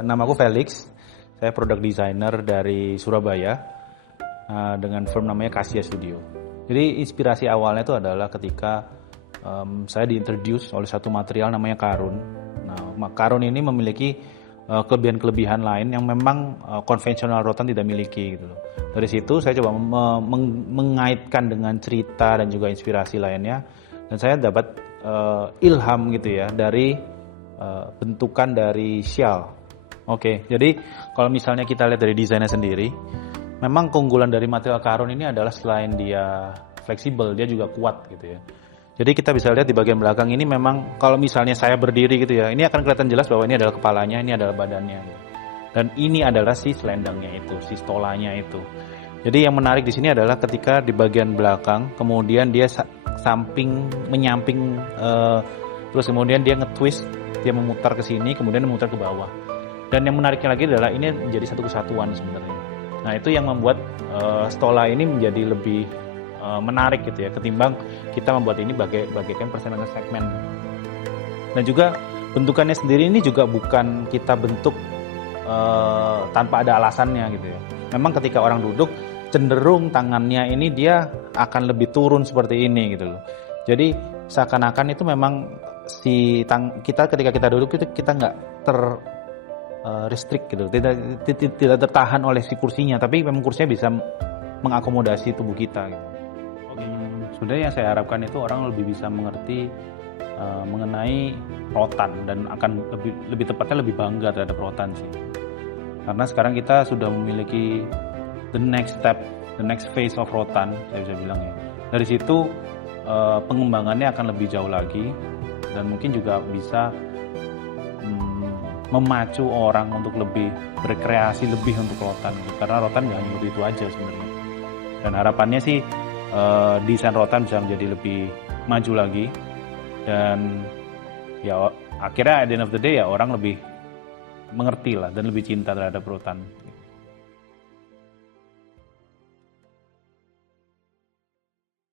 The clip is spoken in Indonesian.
Nama aku Felix, saya product designer dari Surabaya dengan firm namanya Cassia Studio. Jadi inspirasi awalnya itu adalah ketika saya diintroduce oleh satu material namanya karun. Nah, karun ini memiliki kelebihan-kelebihan lain yang memang konvensional rotan tidak miliki gitu loh. Dari situ saya coba mengaitkan dengan cerita dan juga inspirasi lainnya, dan saya dapat ilham gitu ya dari bentukan dari shawl. Oke, jadi kalau misalnya kita lihat dari desainnya sendiri, memang keunggulan dari material karun ini adalah selain dia fleksibel, dia juga kuat gitu ya. Jadi kita bisa lihat di bagian belakang ini memang kalau misalnya saya berdiri gitu ya, ini akan kelihatan jelas bahwa ini adalah kepalanya, ini adalah badannya. Gitu. Dan ini adalah si selendangnya itu, si stolanya itu. Jadi yang menarik di sini adalah ketika di bagian belakang, kemudian dia menyamping, terus kemudian dia nge-twist, dia memutar ke sini, kemudian memutar ke bawah. Dan yang menariknya lagi adalah ini menjadi satu kesatuan sebenarnya. Nah itu yang membuat stola ini menjadi lebih menarik gitu ya, ketimbang kita membuat ini bagaikan persenan segmen. Dan juga bentukannya sendiri ini juga bukan kita bentuk tanpa ada alasannya gitu ya. Memang ketika orang duduk cenderung tangannya ini dia akan lebih turun seperti ini gitu loh. Jadi seakan-akan itu memang kita ketika kita duduk itu kita nggak restrict gitu, tidak tertahan oleh si kursinya, tapi memang kursinya bisa mengakomodasi tubuh kita gitu. Sebenarnya yang saya harapkan itu orang lebih bisa mengerti mengenai rotan dan akan lebih tepatnya lebih bangga terhadap rotan sih. Karena sekarang kita sudah memiliki the next step, the next phase of rotan, saya bisa bilang ya. Dari situ pengembangannya akan lebih jauh lagi dan mungkin juga bisa memacu orang untuk lebih berkreasi lebih untuk rotan gitu. Karena rotan nggak hanya itu aja sebenarnya. Dan harapannya sih desain rotan bisa menjadi lebih maju lagi, dan ya akhirnya at the end of the day ya orang lebih mengerti lah dan lebih cinta terhadap rotan.